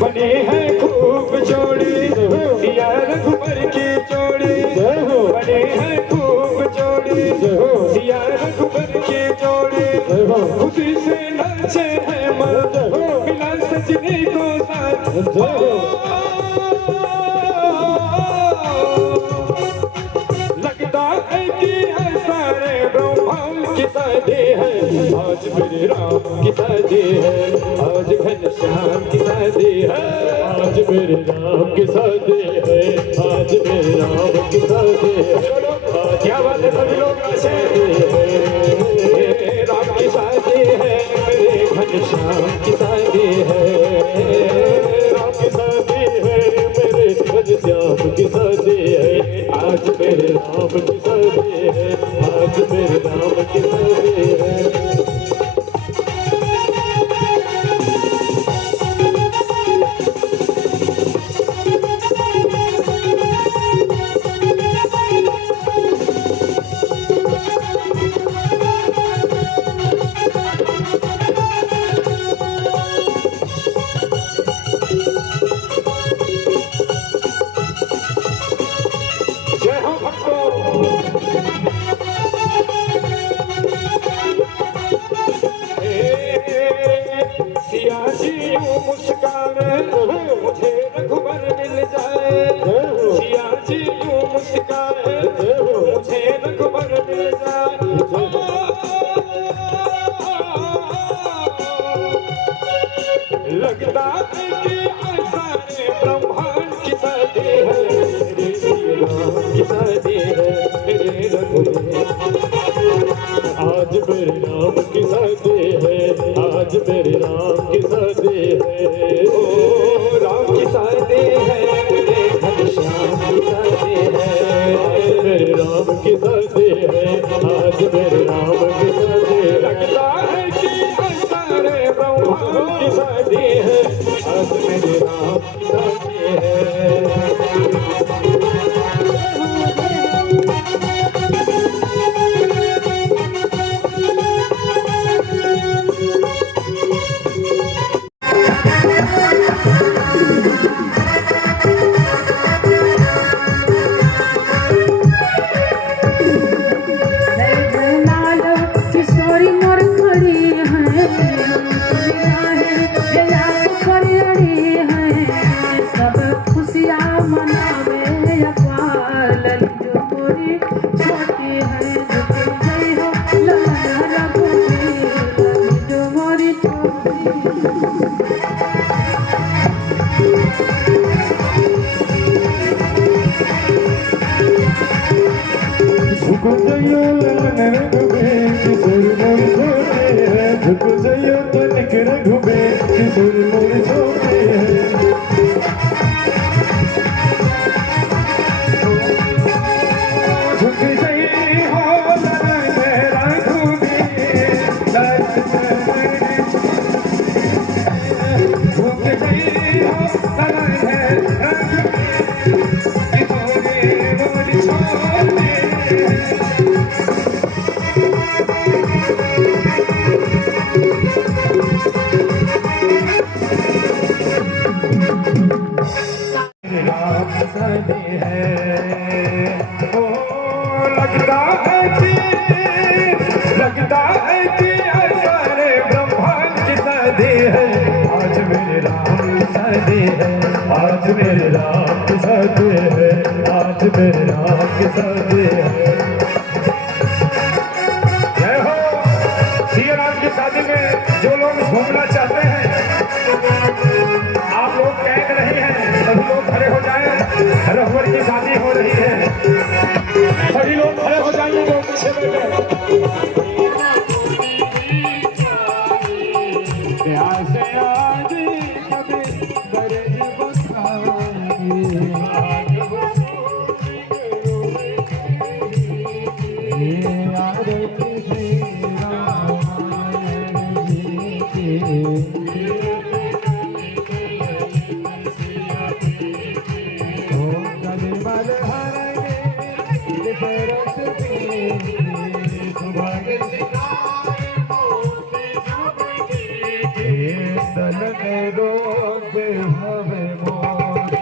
बने हैं खूब जोड़ी सिया रघुबर की जोड़ी बने हैं खूब जोड़ी सिया रघुबर की जोड़ी खुशी से नाचे हैं मर्द मिला सजने को साथ लगता है कि सारे ब्रह्मांड की शादी है आज मेरे राम की शादी है आज घनश्याम की शादी है आज मेरे राम की शादी है आज मेरे राम की शादी है क्या बात है सभी लोग मेरे राम की शादी है मेरे घनश्याम की शादी है राम की शादी है मेरे घनश्याम की शादी है आज मेरे राम की शादी है आज मेरे राम की शादी है मुझे रघुबर मिल जाए सिया जी यूं मुस्काए मुझे रघुबर मिल जाए लगता है कि सारे ब्रह्मांड की शादी है मेरे सिया राम की शादी है मेरे रघुबर आज मेरे राम की शादी है आज मेरे राम की शादी है ओ राम की शादी है मेरे घनश्याम की शादी है आज मेरे राम की शादी है आज मेरे राम की शादी है लगता है कि सारे ब्रह्मांड की शादी है आज मेरे राम की शादी है लगता है कि सारे ब्रह्मांड की शादी है आज मेरे राम की शादी है आज मेरे राम की शादी है आज मेरे राम की शादी है जय हो सिया राम की शादी में जो लोग घूमना चाहते हैं आप लोग कैद नहीं हैं सभी लोग खड़े हो जाएं रघुवर की शादी हो रही है सभी लोग खड़े हो जाएंगे जो पीछे बैठे रोग हवे मोरी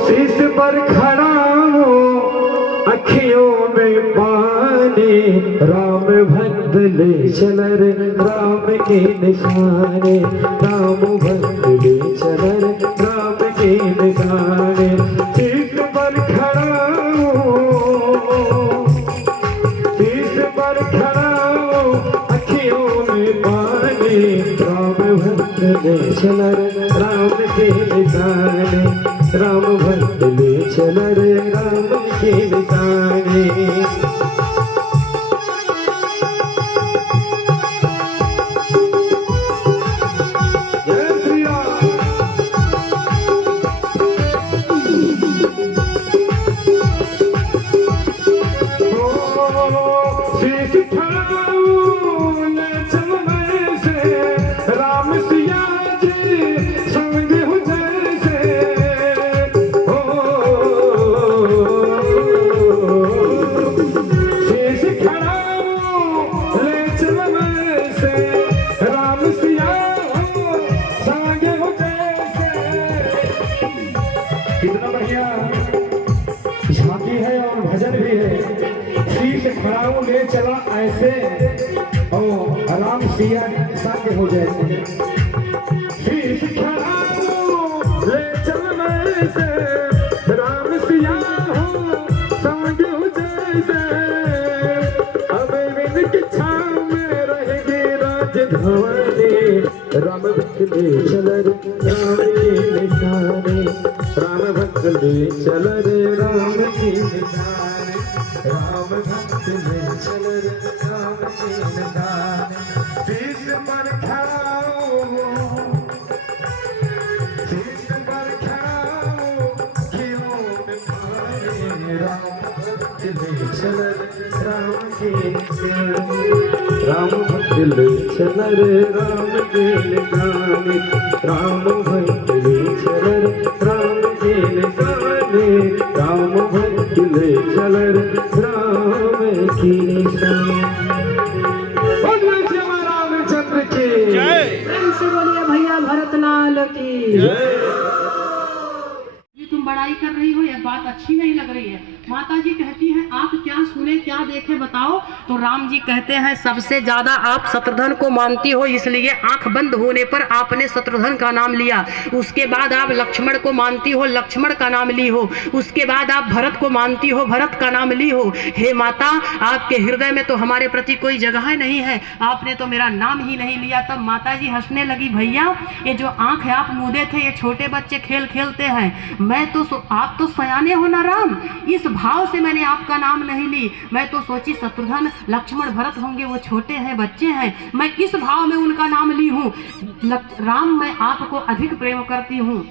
शीश पर खड़ा हूँ अखियों में पानी राम भक्त ले चल रे राम के निशाने राम भक्त ले चल रे राम के निशाने शीश पर खड़ा हूँ शीश पर खड़ा हूँ अखियों में पानी राम भक्त ले चल रे राम के निशाने राम भक्त ले चल रे राम के निशाने जय श्री राम। शीश ठाऊं ले चल मैं से राम सिया जी संग हो जैसे शीश ठाऊं ले चल मैं से राम सिया संग हो जैसे। कितना बढ़िया झांकी है और भजन भी है। शीश खड़ाऊ ले चला ऐसे और राम सिया संग हो जैसे। शीश खड़ाऊ ले चल ऐसे राम सिया हो संग हो जैसे। अब इनकी छाँव में रहेंगे राजधानी राम भक्त ले चल रे राम के निशाने राम भक्त ले चल रे राम के निशाने राम भक्त ले चल रे राम के निशाने। शीश पर खड़ा हूँ शीश पर खड़ा हूँ अखियों में पानी राम भक्त ले चल रे राम के निशाने राम भक्त ले चल रे राम के निशाने राम भक्त ले चल रे राम के निशाने राम भक्त ले चल रे राम की निशाने। बोलिए श्री रामचंद्र की जय। प्रेम से बोलिए भैया भरतलाल की जय। तुम बड़ाई कर रही हो, यह बात अच्छी नहीं लग रही है। माता जी कहती हैं आप क्या सुने क्या देखे बताओ। तो राम जी कहते हैं सबसे ज्यादा आप शत्रुघ्न को मानती हो, इसलिए आंख बंद होने पर आपने शत्रुघ्न का नाम लिया। उसके बाद आप लक्ष्मण को मानती हो, लक्ष्मण का नाम ली हो। उसके बाद आप भरत को मानती हो, भरत का नाम ली हो। हे माता, आपके हृदय में तो हमारे प्रति कोई जगह नहीं है, आपने तो मेरा नाम ही नहीं लिया। तब माता जी हंसने लगी, भैया ये जो आंख है आप मूंदे थे, ये छोटे बच्चे खेल खेलते हैं। मैं तो आप तो सयाने हो ना राम, इस भाव से मैंने आपका नाम नहीं ली। मैं तो सोची शत्रुघ्न लक्ष्मण भरत होंगे, वो छोटे हैं बच्चे हैं, मैं इस भाव में उनका नाम ली हूँ। राम मैं आपको अधिक प्रेम करती हूँ।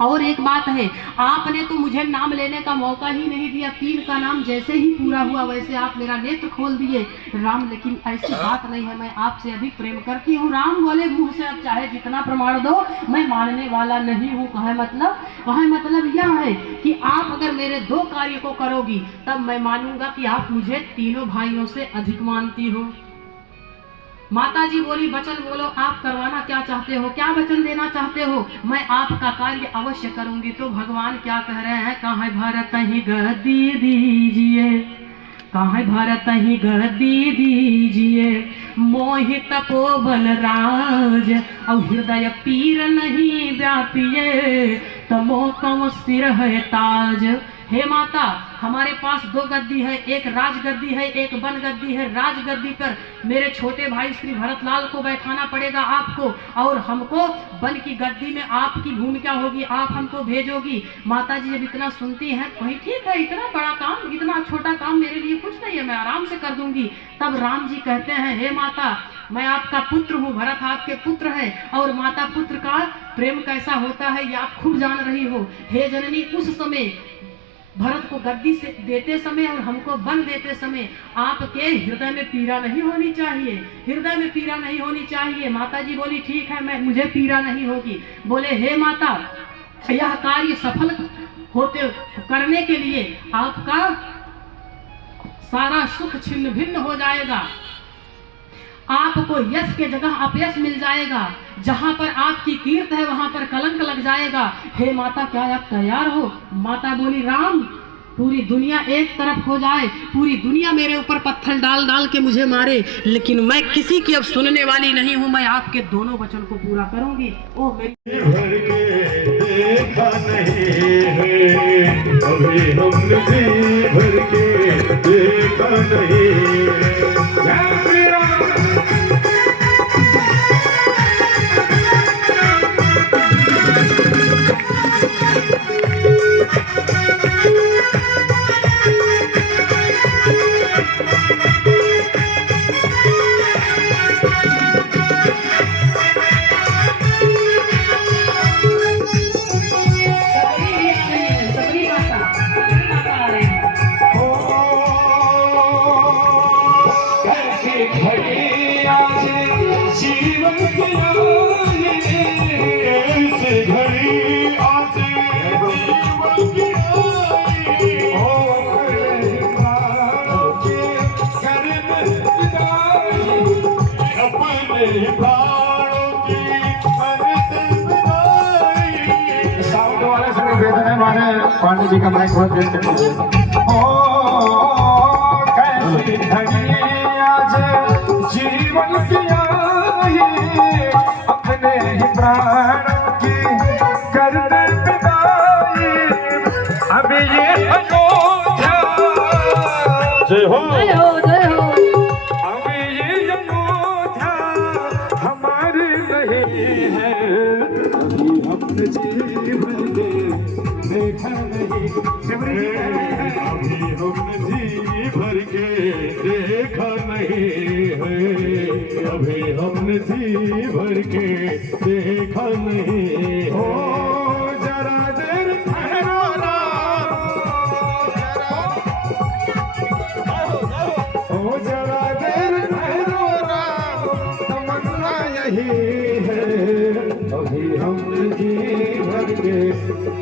और एक बात है, आपने तो मुझे नाम लेने का मौका ही नहीं दिया। 3 का नाम जैसे ही पूरा हुआ वैसे आप मेरा नेत्र खोल दिए। राम, लेकिन ऐसी बात नहीं है, मैं आपसे अधिक प्रेम करती हूँ। राम बोले मुंह से, अब चाहे जितना प्रमाण दो मैं मानने वाला नहीं हूँ। कहे मतलब यह है कि आप अगर मेरे 2 कार्य को करोगी तब मैं मानूंगा कि आप मुझे तीनों भाइयों से अधिक मानती हो। माता जी बोली, वचन बोलो, आप करवाना क्या चाहते हो, क्या वचन देना चाहते हो? मैं आपका कार्य अवश्य करूंगी। तो भगवान क्या कह रहे हैं, कहाँ भरत ही गद्दी दीजिए, कहाँ भरत ही गद्दी दीजिए, मोहित तपोबल राज और हृदय पीर नहीं व्यापिए, तमो कम सिर है ताज। हे माता, हमारे पास 2 गद्दी है, एक राज गद्दी है, एक वन गद्दी है। राज गद्दी पर मेरे छोटे भाई श्री भरतलाल को बैठाना पड़ेगा आपको, और हमको वन की गद्दी में आपकी भूमिका होगी, आप हमको भेजोगी। माता जी जब इतना सुनती हैं, वही ठीक है, इतना बड़ा काम, इतना छोटा काम मेरे लिए कुछ नहीं है, मैं आराम से कर दूंगी। तब राम जी कहते हैं, हे माता, मैं आपका पुत्र हूँ, भरत आपके पुत्र है, और माता पुत्र का प्रेम कैसा होता है ये आप खूब जान रही हो। हे जननी, उस समय भरत को गद्दी से देते समय और हमको वन देते समय आपके हृदय में पीड़ा नहीं होनी चाहिए, हृदय में पीड़ा नहीं होनी चाहिए। माता जी बोली, ठीक है, मुझे पीड़ा नहीं होगी। बोले, हे माता, यह कार्य सफल होते करने के लिए आपका सारा सुख छिन्न भिन्न हो जाएगा, आपको यश के जगह अपयश मिल जाएगा, जहां पर आपकी कीर्ति है वहां पर कलंक लग जाएगा। हे माता, क्या आप तैयार हो? माता बोली, राम, पूरी दुनिया एक तरफ हो जाए, पूरी दुनिया मेरे ऊपर पत्थर डाल डाल के मुझे मारे, लेकिन मैं किसी की अब सुनने वाली नहीं हूँ, मैं आपके दोनों वचन को पूरा करूंगी। ओ मेरी भर के देखा नहीं है, अभी हमने जी भर के देखा नहीं है। पांडे जी का माइक बहुत देर तक कैसी घड़ी आज जीवन की आई, अपने ही प्राणों की कर दे विदाई। अब ये अयोध्या, जय हो, जय हो, जय हो। अब ये अयोध्या हमारी नहीं है, अभी हमने जीवन देखा नहीं। अभी हमने जी भर के देखा नहीं है, अभी हमने जी भर के देखा नहीं हो, है। जरा देर ठहरो ना, हो जरा देर ठहरो ना, तमन्ना यही है, अभी हमने जी भर के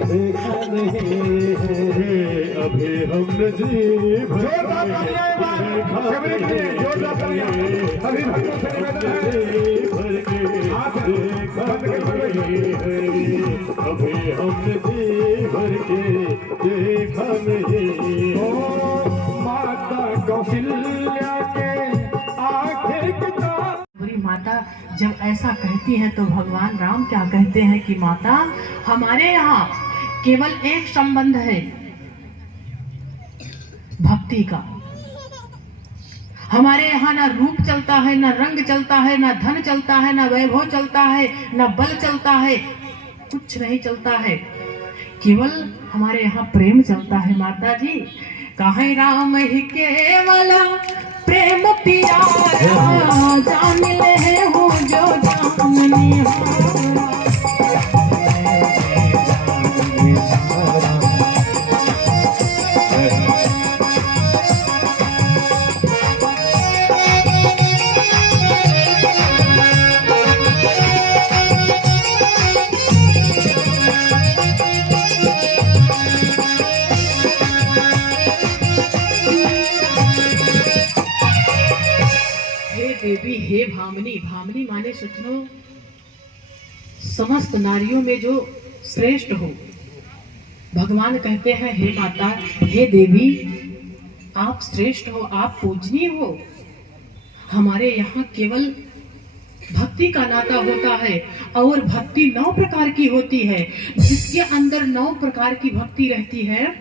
देखा नहीं है, अभी हमने जी भर जोरदार सभी भक्तों से निवेदन है, भर के हाथ देखा नहीं है, अभी हमने जी भर के देखा नहीं ओ है। माता कौशल्या के आंखें किताब। बुरी माता जब ऐसा कहती है तो भगवान राम क्या कहते हैं कि माता, हमारे यहाँ केवल एक संबंध है, भक्ति का। हमारे यहाँ ना रूप चलता है, ना रंग चलता है, ना धन चलता है, ना वैभव चलता है, ना बल चलता है, कुछ नहीं चलता है, केवल हमारे यहाँ प्रेम चलता है। माता जी, कहे राम ही केवल प्रेम प्यारा, जान ले हो जो जाननी हो। भामिनी, भामिनी माने सज्जनों समस्त नारियों में जो श्रेष्ठ हो। भगवान कहते हैं हे माता, हे देवी, आप श्रेष्ठ हो, आप पूजनीय हो। हमारे यहाँ केवल भक्ति का नाता होता है और भक्ति 9 प्रकार की होती है। जिसके अंदर 9 प्रकार की भक्ति रहती है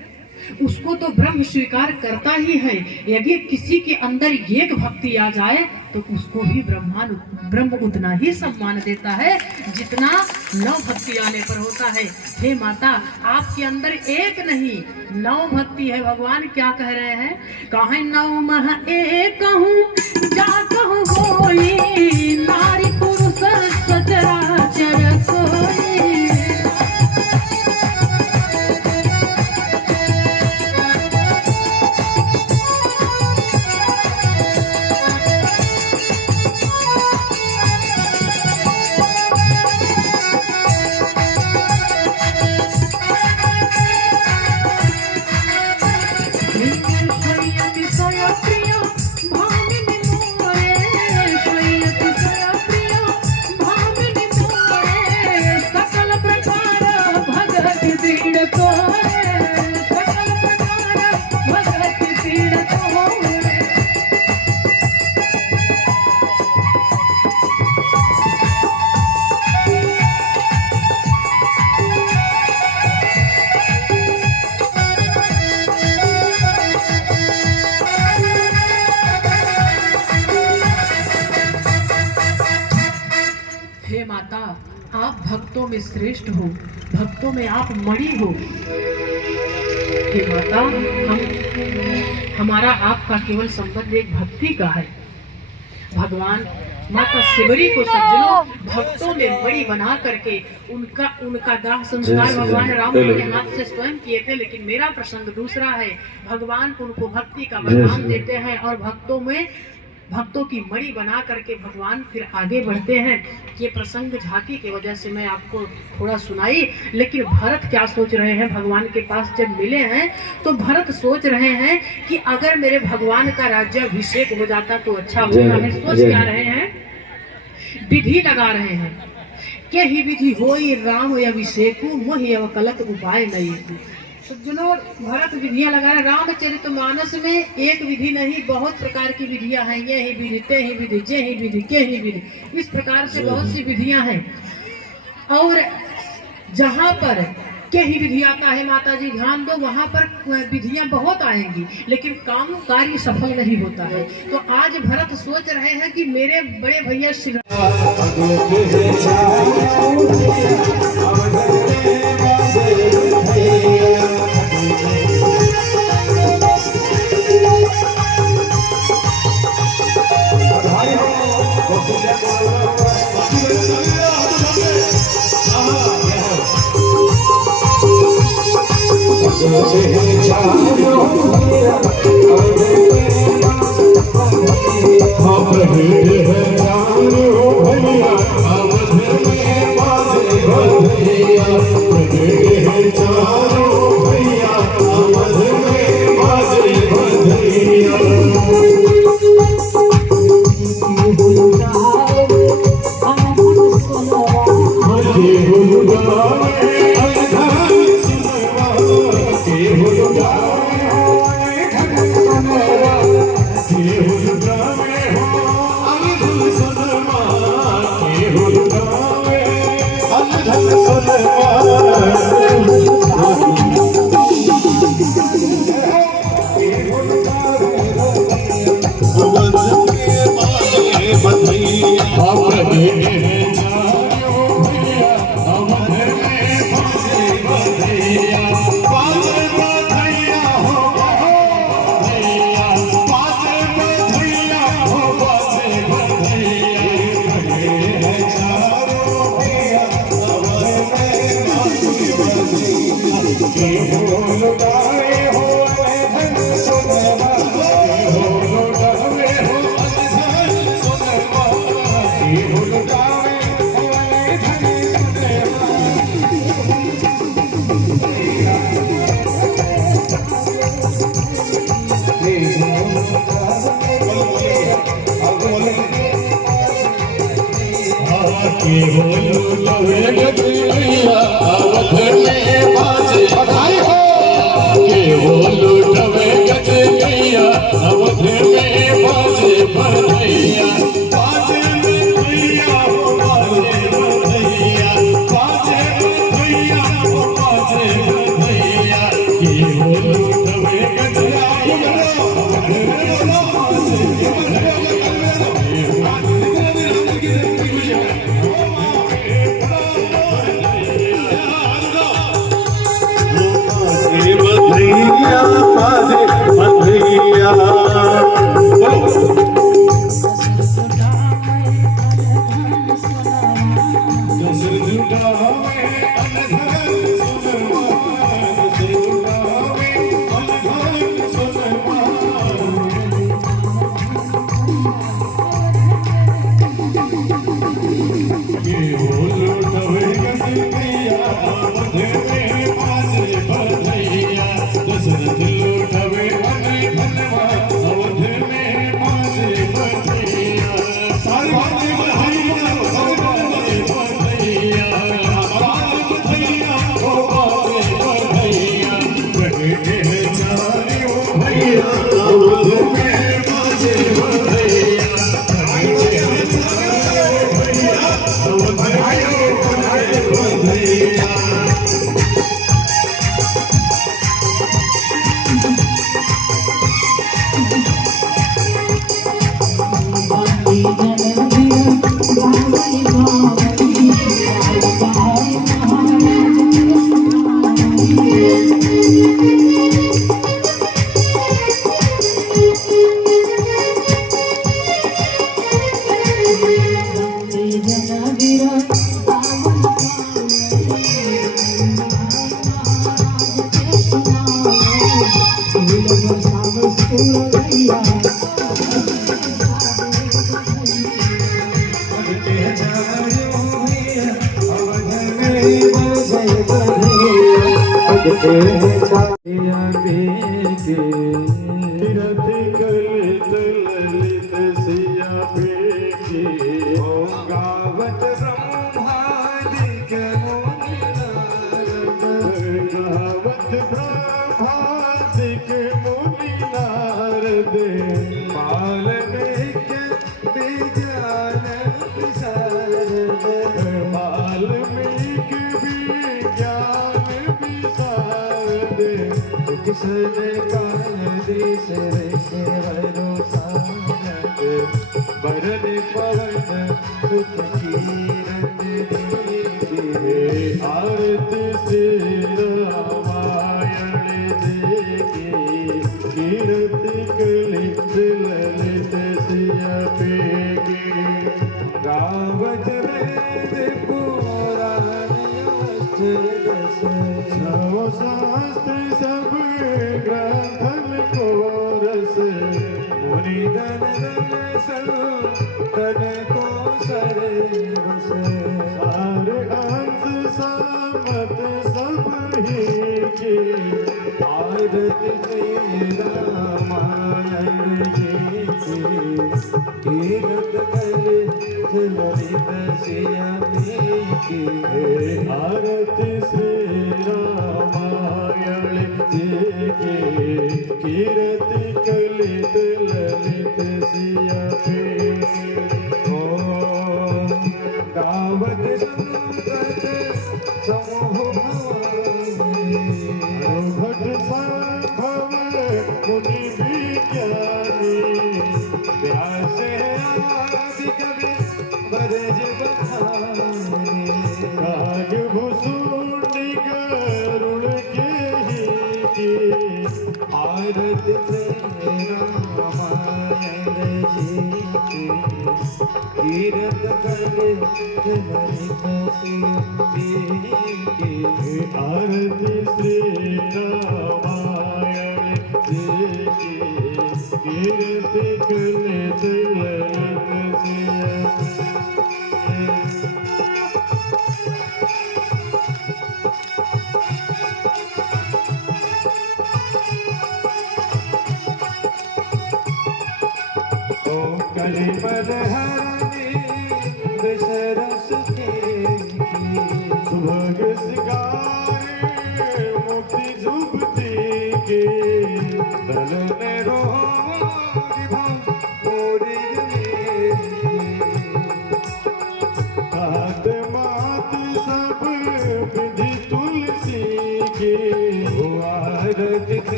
उसको तो ब्रह्म स्वीकार करता ही है। यदि किसी के अंदर एक भक्ति आ जाए तो उसको भी ब्रह्म उतना ही सम्मान देता है जितना 9 भक्ति आने पर होता है। हे माता, आपके अंदर एक नहीं 9 भक्ति है। भगवान क्या कह रहे हैं? कहे 9 मह एक कहूँ जा कहूँ होई, नारी पुरुष सचराचर कोई। हे माता, आप भक्तों में श्रेष्ठ हो, भक्तों में आप मणि हो। हे माता, हमारा आपका केवल संबंध एक भक्ति का है। भगवान माता शिवरी को सज्जनों भक्तों में मणि बना करके उनका दाह संस्कार भगवान राम के हाथ से स्वयं किए थे। लेकिन मेरा प्रसंग दूसरा है। भगवान उनको भक्ति का वरदान देते हैं और भक्तों की मणि बना करके भगवान फिर आगे बढ़ते हैं। ये प्रसंग झांकी की वजह से मैं आपको थोड़ा सुनाई। लेकिन भरत क्या सोच रहे हैं? भगवान के पास जब मिले हैं तो भरत सोच रहे हैं कि अगर मेरे भगवान का राज्याभिषेक हो जाता तो अच्छा होता है। सोच क्या रहे हैं? विधि लगा रहे हैं के ही विधि होई राम अभिषेकु मोहि अवकलत उपाय नहीं। सज्जनों, भरत विधियां लगा रहे। रामचरितमानस में एक विधि नहीं, बहुत प्रकार की विधियां हैं। ये ही विधि, ते ही विधि, जे ही विधि, के ही विधि, इस प्रकार से बहुत सी विधियां हैं। और जहां पर के ही विधि आता है, माता जी ध्यान दो, वहां पर विधियां बहुत आएंगी लेकिन काम कार्य सफल नहीं होता है। तो आज भरत सोच रहे हैं कि मेरे बड़े भैया श्री आरती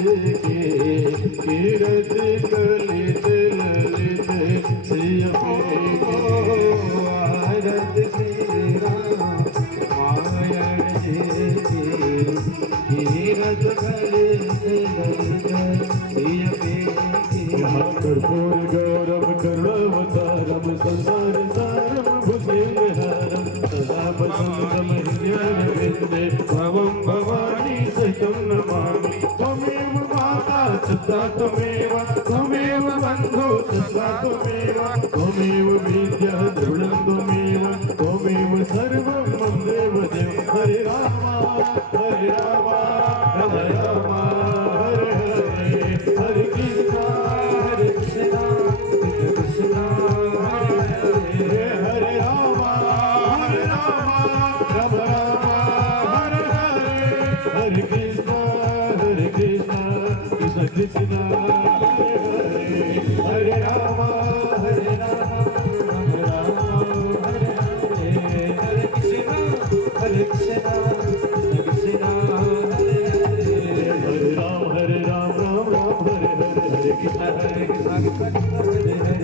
कीरत कलित ललित सिय आरत श्री राम मायण जी की कीरत कलित ललित सिय कर्पूर गौरव करुणावतारम संसार सारम भुजगहारम सदा वसंतम हृदयारविंदे भवं भवानी सहितं नमामि त्वमेव माता सदा त्वमेव बन्धो सदा त्वमेव विद्या दृढं त्वमेव सर्वं मम देव हरे राम हरे राम हरे राम हरे हरे हरे कृष्णा हरे राम राम हरे हरे हरे कृष्णा कृष्ण कृष्ण हरे राम हरे राम हरे हरे हरे कृष्ण कृष्ण हरे राम राम राम हरे हरे हरे कृष्ण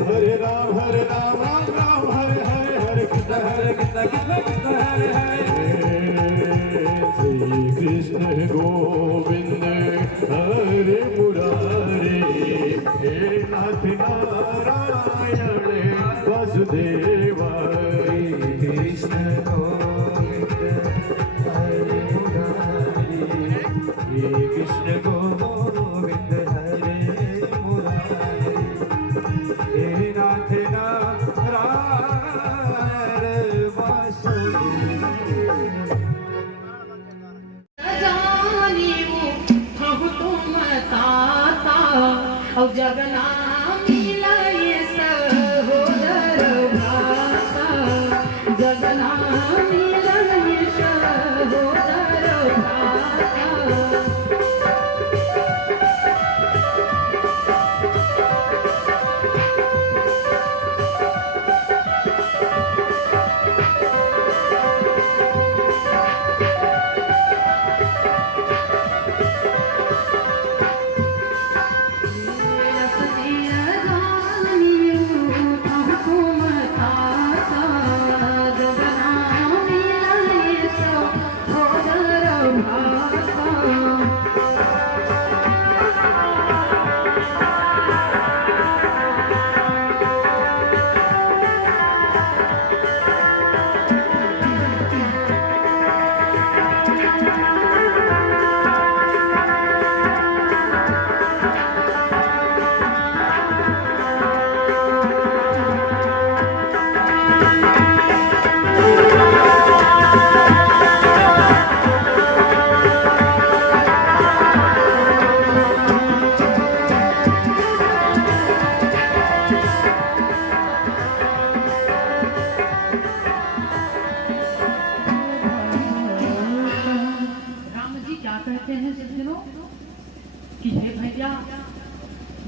हरे राम राम राम हरे हरे हरे कृष्ण हरे हरे श्री कृष्ण गोविंद हरे मुरारे हे नाथ नारायण वासुदेव कृष्ण गोविंद हरे मुरारे हे कृष्ण गोविंद हरे मुरारे हे नाथ नारायण वासुदेव और जगना मिलाए सहोदर भाषा जगना मिलाए सहोदर भाषा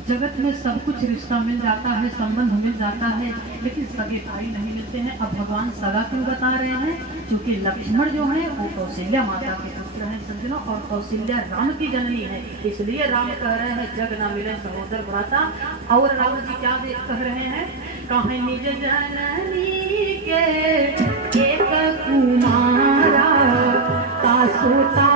जगत में सब कुछ रिश्ता मिल जाता है, संबंध मिल जाता है, लेकिन सगे भाई नहीं मिलते हैं। अब भगवान सगा क्यों बता रहे हैं? क्योंकि लक्ष्मण जो है वो कौशल्या माता के पुत्र हैं सज्जनों, और कौशल्या राम की जननी है। इसलिए राम कह रहे हैं जग न मिले सहोदर भ्राता। और राम जी क्या कह रहे हैं? कहे निज जननी के एक कुमारा तासुता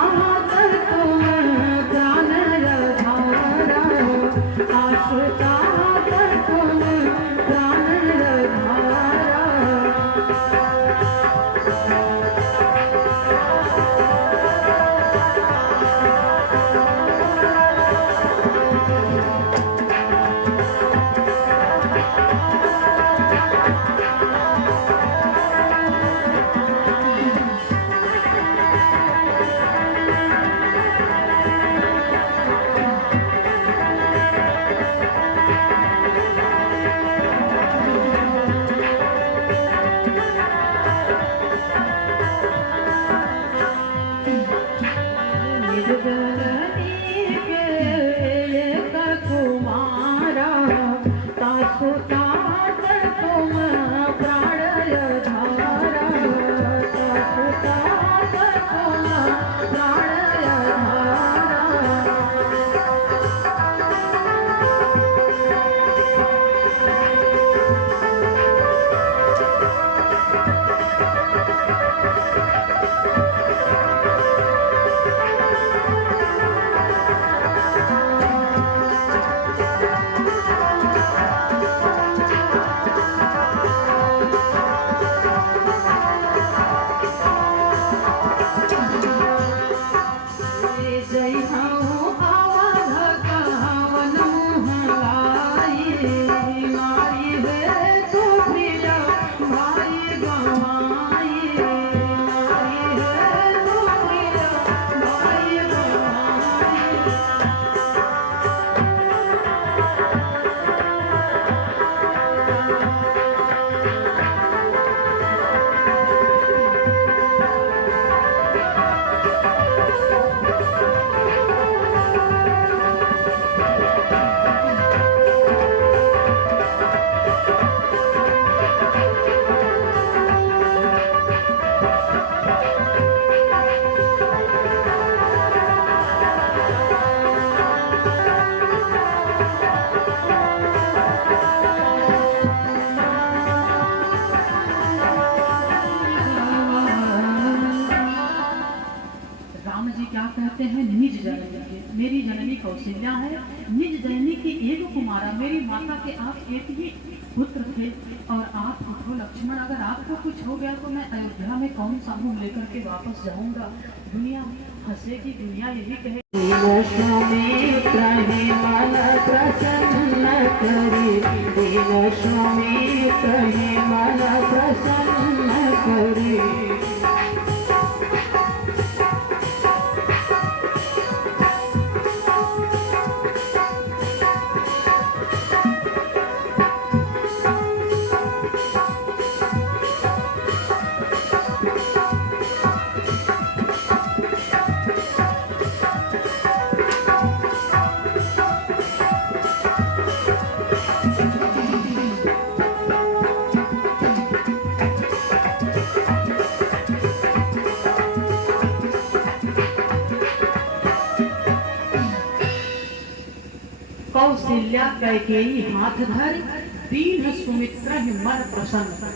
जननी कौशल्या है। निज जननी के एक कुमारा, मेरी माता के आप एक ही पुत्र थे और आप उठो लक्ष्मण, अगर आपको कुछ हो गया तो मैं अयोध्या में कौन सा मुंह लेकर के वापस जाऊंगा। दुनिया हंसेगी, दुनिया यही कहे कौशल्या कैकेयी हाथ धर, दीन सुमित्र मन प्रसन्न।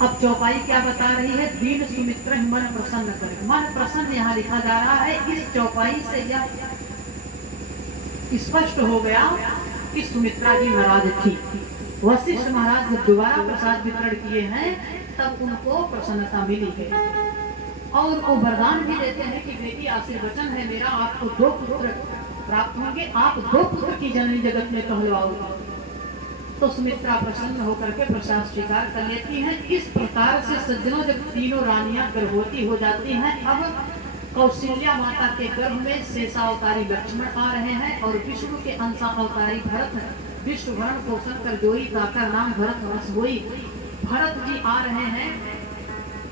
अब चौपाई क्या बता रही है? दीन सुमित्र मन प्रसन्न करे। मन प्रसन्न यहाँ लिखा जा रहा है। इस चौपाई से यह स्पष्ट हो गया कि सुमित्रा जी नाराज थी। वशिष्ठ महाराज जब दोबारा प्रसाद वितरण किए हैं तब उनको प्रसन्नता मिली है और वो वरदान भी देते हैं कि बेटी आशीर्वचन है मेरा, आपको 2 पुत्र प्राप्त होंगे, आप 2 पुत्र की जननी जगत में कहलवाओगे। तो सुमित्रा प्रसन्न होकर के प्रसाद स्वीकार कर लेती हैं। इस प्रकार से सज्जनों जब तीनों रानियां गर्भवती हो जाती हैं, अब कौशल्या माता के गर्भ में शेषावतारी लक्ष्मण आ रहे हैं और विष्णु के अंशावतारी भरत, विष्णु भरण पोषण कर जोई ताकर नाम भरत रस होई, भरत जी आ रहे हैं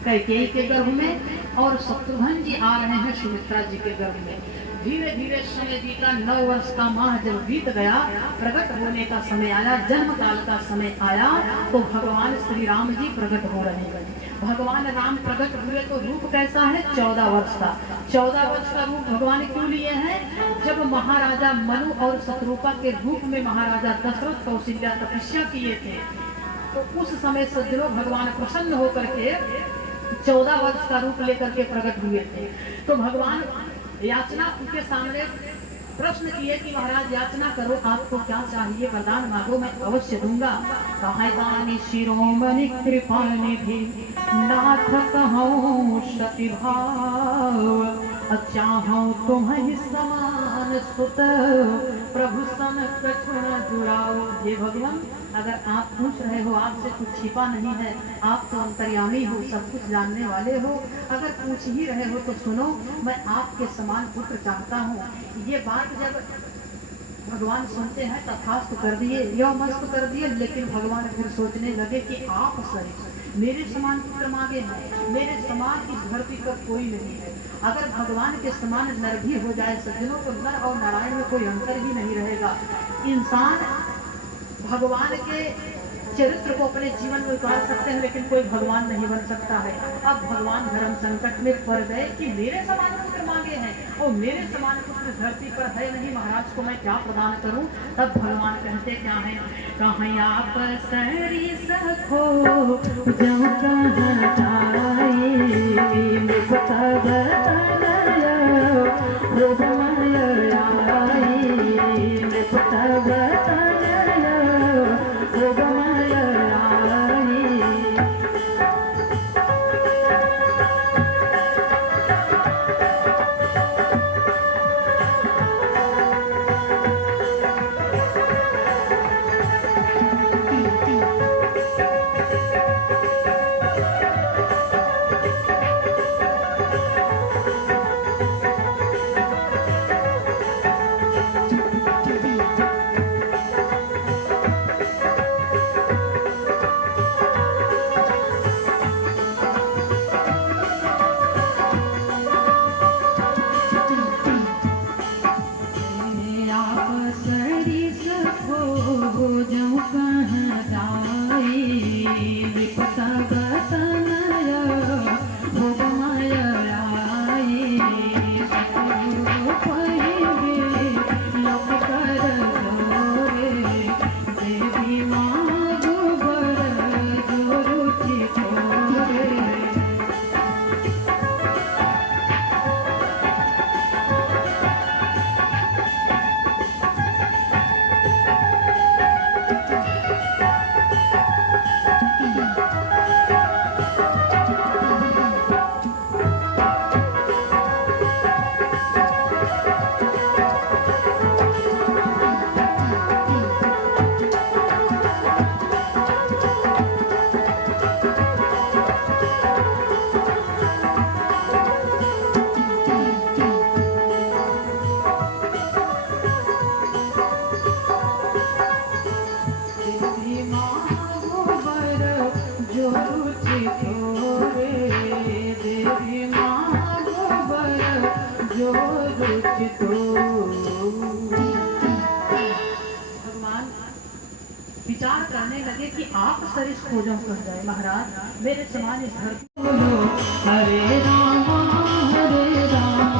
कैकेयी के गर्भ में और शत्रुघ्न जी आ रहे हैं सुमित्रा जी के गर्भ में। धीरे धीरे समय जी का 9 वर्ष का माह जब बीत गया, प्रकट होने का समय आया, जन्म काल का समय आया, तो भगवान श्री राम जी प्रकट हो रहे हैं। भगवान राम प्रकट हुए तो रूप कैसा है? 14 वर्ष का। 14 वर्ष का रूप भगवान क्यों लिए हैं? जब महाराजा मनु और शत्रुपा के रूप में महाराजा दशरथ कौशल्या तपस्या किए थे, तो उस समय सज्जनों भगवान प्रसन्न होकर के 14 वर्ष का रूप लेकर के प्रकट हुए थे। तो भगवान याचना उनके सामने प्रश्न किए कि महाराज याचना करो, आपको क्या चाहिए, वरदान मांगो, मैं अवश्य दूंगा। कहानी शिरोमणि कृपा निधि नाथ कहूँ सती भाव, चाहूँ तुम्हें समान सुत प्रभु सन कछुण दुराओ। हे भगवान, अगर आप पूछ रहे हो, आपसे कुछ छिपा नहीं है, आप तो अंतर्यामी हो, सब कुछ जानने वाले हो, अगर पूछ ही रहे हो तो सुनो, मैं आपके समान पुत्र चाहता हूँ। ये बात जब भगवान सुनते हैं तथास्तु कर दिए, यह मस्त कर दिए, लेकिन भगवान फिर सोचने लगे कि आप सही मेरे समान पुत्र मांगे हैं, मेरे समान इस धरती पर कोई नहीं है। अगर भगवान के समान नर भी हो जाए सज्जनों, तो नर और नारायण में कोई अंतर ही नहीं रहेगा। इंसान भगवान के चरित्र को अपने जीवन में उतार सकते हैं, लेकिन कोई भगवान नहीं बन सकता है। अब भगवान धर्म संकट में पड़ गए कि मेरे समान पुत्र मांगे हैं और मेरे समान पुत्र धरती पर है नहीं, महाराज को मैं क्या प्रदान करूं? तब भगवान कहते क्या है? कहीं आप सरी सखो जब विचार करने लगे कि आप सरिस खोजों कर जाए महाराज, मेरे समान इस धरती बोलो हरे रामा हरे रामा।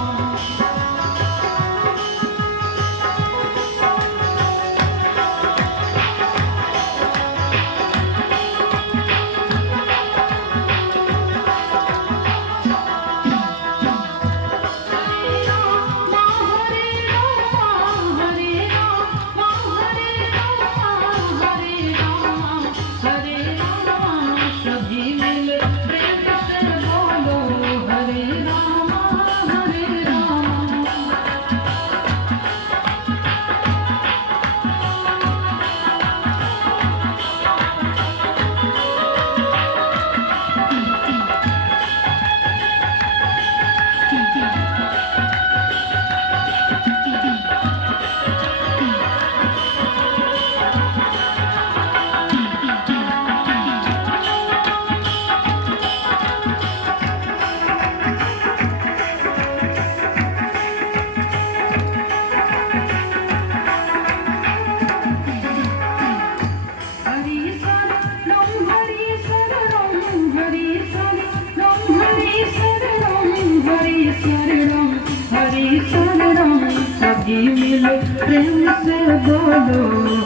सभी मिल प्रेम से बोलो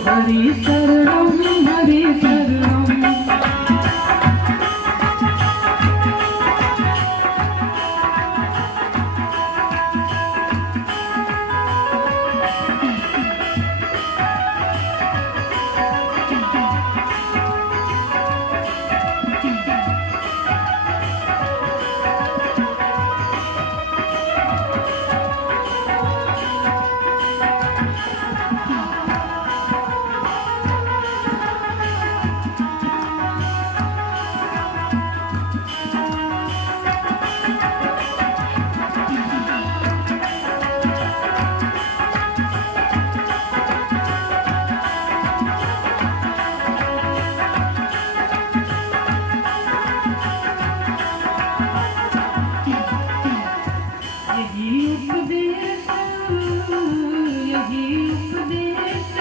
हरि शरणम हरि शरणम। यही उपदेश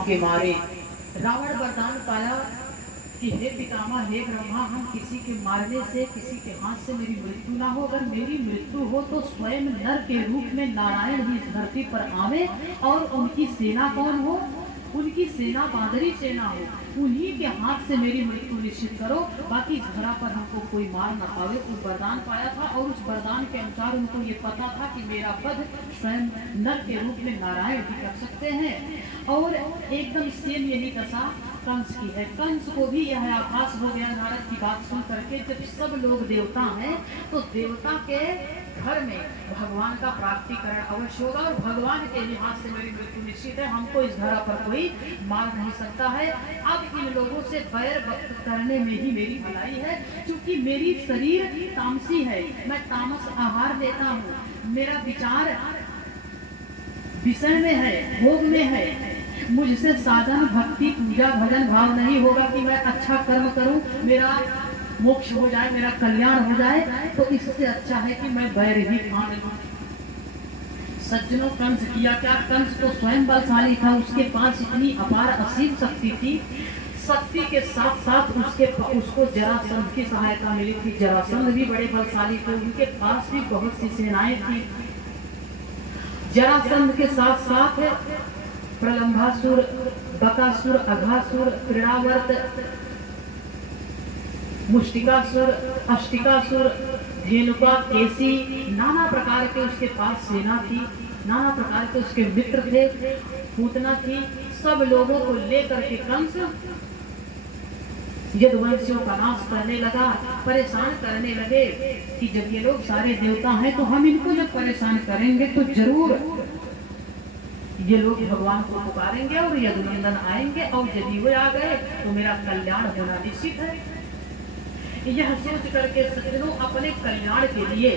पापों के मारे रावण वरदान पाया कि हे पितामह, हे ब्रह्मा, हम किसी के मारने से, किसी के हाथ से मेरी मृत्यु ना हो। अगर मेरी मृत्यु हो तो स्वयं नर के रूप में नारायण ही इस धरती पर आवे और उनकी सेना कौन हो? उनकी सेना बादरी सेना हो, उन्हीं के हाथ से मेरी मृत्यु निश्चित करो, बाकी इस धरा पर हमको कोई मार ना पावे। उस वरदान पाया था और उस वरदान के अनुसार उनको ये पता था कि मेरा वध स्वयं नर के रूप में नारायण भी कर सकते हैं। और एकदम सेम यही दशा कंस की है। कंस को भी यह आभास हो गया नारद की बात सुन करके, जब सब लोग देवता हैं तो देवता के घर में भगवान का प्राप्तिकरण अवश्य होगा और भगवान के लिहाज से मेरी मृत्यु निश्चित है, हमको इस धरा पर कोई मार नहीं सकता है। अब इन लोगों से बैर वक्त करने में ही मेरी भलाई है, क्योंकि मेरी शरीर तामसी है, मैं तामस आहार लेता हूँ, मेरा विचार विषय में है, भोग में है, मुझसे साधन भक्ति पूजा भजन भाव नहीं होगा कि मैं अच्छा कर्म करूं, मेरा मोक्ष हो जाए, मेरा कल्याण हो जाए, तो इससे अच्छा है कि मैं बैर ही ठान लूं। सज्जनों, कंस किया क्या? कंस तो स्वयं बलशाली था, उसके पास इतनी अपार असीम शक्ति थी, शक्ति के साथ साथ उसको जरासंध की सहायता मिली थी। जरासंध भी बड़े बलशाली थे, उनके पास भी बहुत सी सेनाएं थी। जरासंध के साथ साथ प्रलंबासुर, बकासुर, अघासुर, क्रीड़ावर्त, मुष्टिकासुर, अष्टिकासुर, धेनुका, केसी, नाना प्रकार के उसके पास सेना थी, नाना प्रकार के उसके मित्र थे, पूतना थी। सब लोगों को लेकर के कंस यदुवंशियों का नाश करने लगा, परेशान करने लगे कि जब ये लोग सारे देवता हैं तो हम इनको जब परेशान करेंगे तो जरूर ये लोग भगवान को पुकारेंगे और यदुनंदन आएंगे, और यदि वो आ गए तो मेरा कल्याण होना निश्चित है। यह सोच करके सज्जनों अपने कल्याण के लिए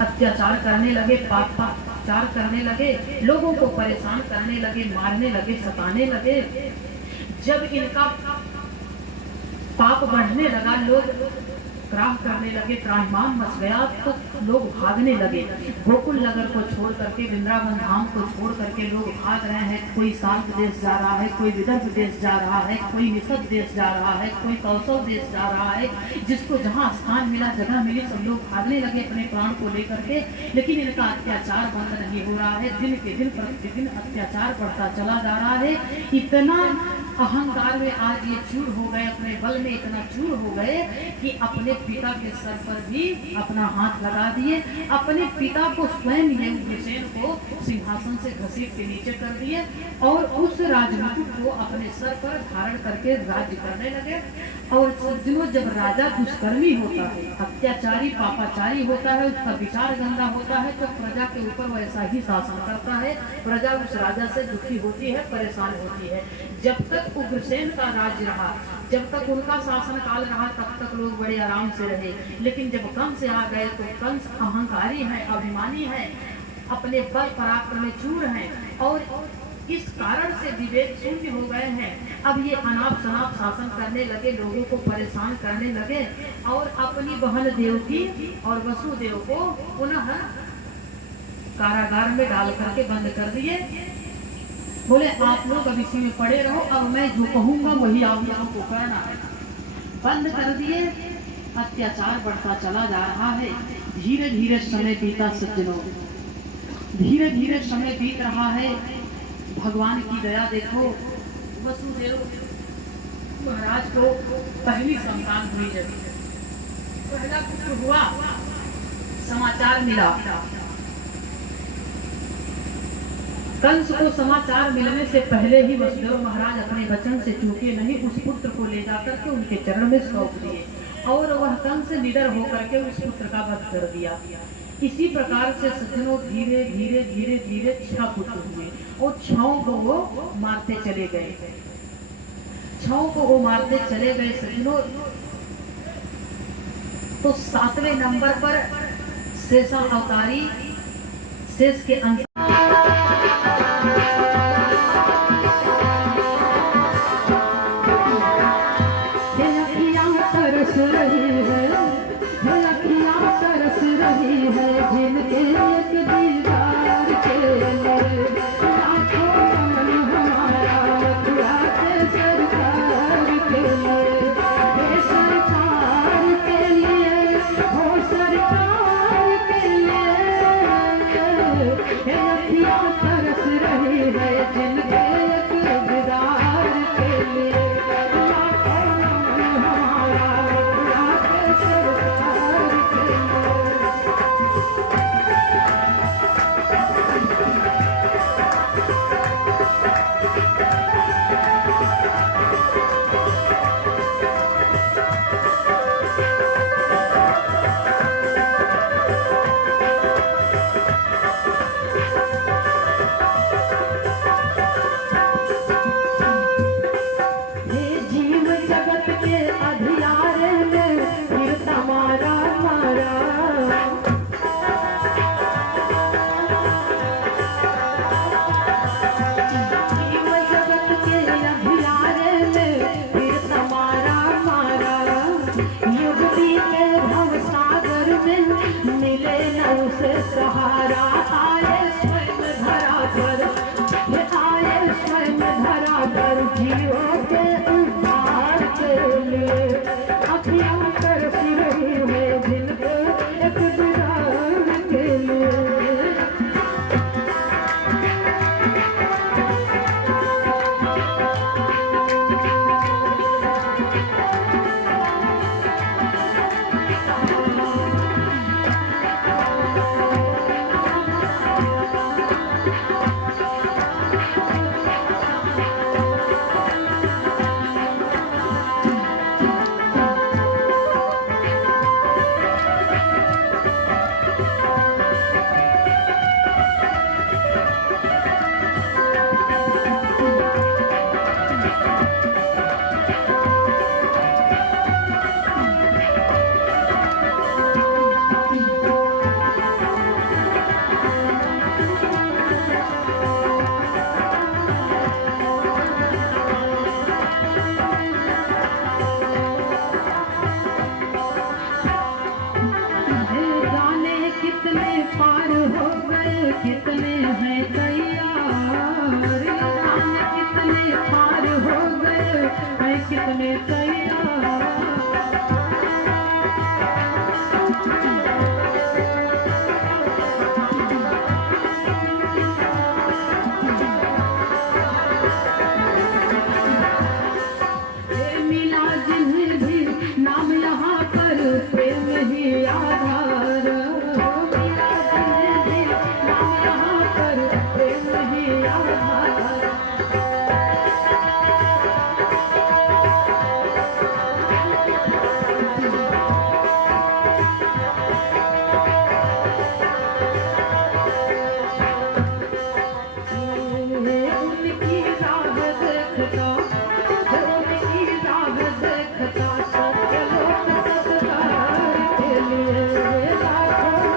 अत्याचार करने लगे, पापाचार करने लगे, लोगों को परेशान करने लगे, मारने लगे, सताने लगे। जब इनका पाप बढ़ने लगा, लोग त्राह करने लगे, त्राहिमाम मच गया, तो लोग भागने लगे। गोकुल नगर को छोड़ करके, वृंदावन धाम को छोड़ करके लोग भाग रहे हैं। कोई शांत देश जा रहा है, कोई विदर्भ देश जा रहा है, कोई निषद देश जा रहा है, कोई कौशल देश जा रहा है। जिसको जहाँ स्थान मिला, जगह मिली, सब लोग भागने लगे अपने प्राण को लेकर के। लेकिन इनका अत्याचार बंद नहीं हो रहा है, दिन के दिन प्रतिदिन अत्याचार बढ़ता चला जा रहा है। इतना अहंकार में आज ये चूर हो गए, अपने बल में इतना चूर हो गए कि अपने पिता के सर पर भी अपना हाथ लगा दिए, अपने पिता को स्वयं उग्रसेन को सिंहासन से घसीट के नीचे कर दिए और उस राजमुकुट को अपने सर पर धारण करके राज्य करने लगे। और सज्जनों, जब राजा दुष्कर्मी होता है, अत्याचारी, पापाचारी होता है, उसका विचार गंदा होता है, तो प्रजा के ऊपर वैसा ही शासन करता है। प्रजा उस राजा से दुखी होती है, परेशान होती है। जब तक उग्रसेन का राज्य रहा, जब तक उनका शासन काल रहा, तब तक लोग बड़े आराम से रहे। लेकिन जब कंस आ गए तो कंस अहंकारी है, अभिमानी है, अपने बल पराक्रम में चूर हैं और इस कारण से विवेक शून्य हो गए हैं। अब ये अनाप शनाप शासन करने लगे, लोगों को परेशान करने लगे और अपनी बहन देवकी और वसुदेव को पुनः कारागार में डाल करके बंद कर दिए। बोले आप लोग अब इसी में पड़े रहो, अब मैं जो कहूंगा वही आप लोगों को करना है। बंद कर दिए। अत्याचार बढ़ता चला जा रहा है। धीरे धीरे समय बीता सज्जनों, धीरे धीरे समय बीत रहा है। भगवान की दया देखो, वसुदेव महाराज को पहली संतान हुई, जब पहला पुत्र हुआ, समाचार मिला। कंस को समाचार मिलने से पहले ही वसुदेव महाराज अपने वचन से चूके नहीं, उस पुत्र को ले जाकर के उनके चरण में सौंप दिए और वह कंस से निडर होकर के उस पुत्र का वध कर दिया। इसी प्रकार से सज्जनों धीरे धीरे धीरे धीरे 6 पुत्र हुए और 6 को वो मारते चले गए। 6 को वो मारते चले गए सज्जनों। तो 7वें नंबर पर शेषा अवतारी, शेष के अंश जिनके एक दीदार के लिए लाखों जाने कितने पार हो गए, कितने हैं तैयार, जाने कितने पार हो गए हैं, कितने तैयार। ये मिला जिन्हें भी नाम यहाँ पर प्रेम ही आधार, मिला जिन्हें भी नाम यहाँ पर प्रेम ही आधार। उनकी राह देखता, उनकी राह देखता, सत्य लोक सत्कार के लिए लाखों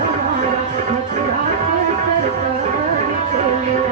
हमारा मथुरा के सरकार के लिए।